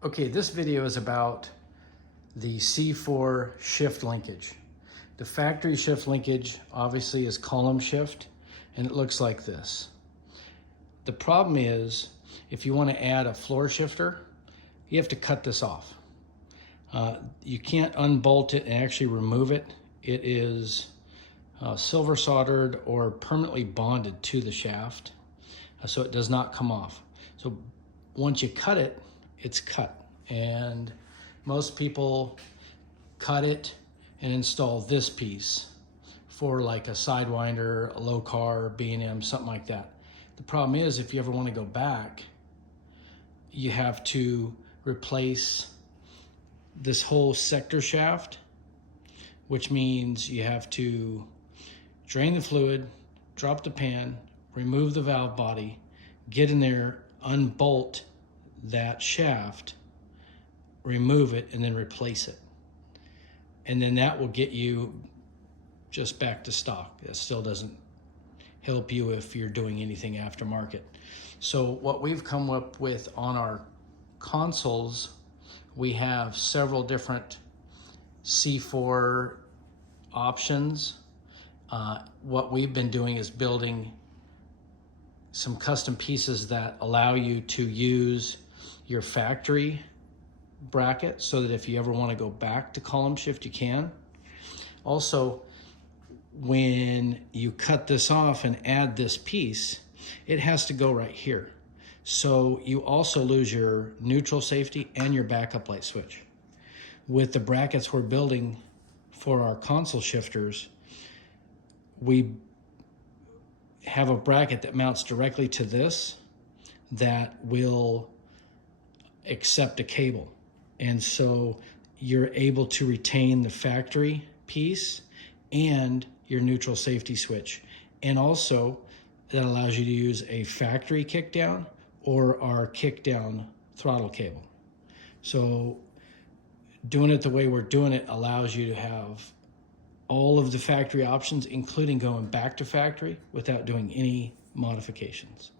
Okay, this video is about the C4 shift linkage. The factory shift linkage obviously is column shift, and it looks like this. The problem is, if you want to add a floor shifter, you have to cut this off. You can't unbolt it and actually remove it. It is silver soldered or permanently bonded to the shaft, so it does not come off. So once you cut it, it's cut. And most people cut it and install this piece for like a Sidewinder, a low car, B&M, something like that. The problem is, if you ever want to go back, you have to replace this whole sector shaft, which means you have to drain the fluid, drop the pan, remove the valve body, get in there, unbolt that shaft, remove it, and then replace it. And then that will get you just back to stock. That still doesn't help you if you're doing anything aftermarket. So what we've come up with on our consoles, we have several different C4 options. What we've been doing is building some custom pieces that allow you to use your factory bracket so that if you ever want to go back to column shift, you can. Also, when you cut this off and add this piece, it has to go right here. So you also lose your neutral safety and your backup light switch. With the brackets we're building for our console shifters, we have a bracket that mounts directly to this that will accept a cable. And so you're able to retain the factory piece and your neutral safety switch. And also that allows you to use a factory kickdown or our kickdown throttle cable. So doing it the way we're doing it allows you to have all of the factory options, including going back to factory without doing any modifications.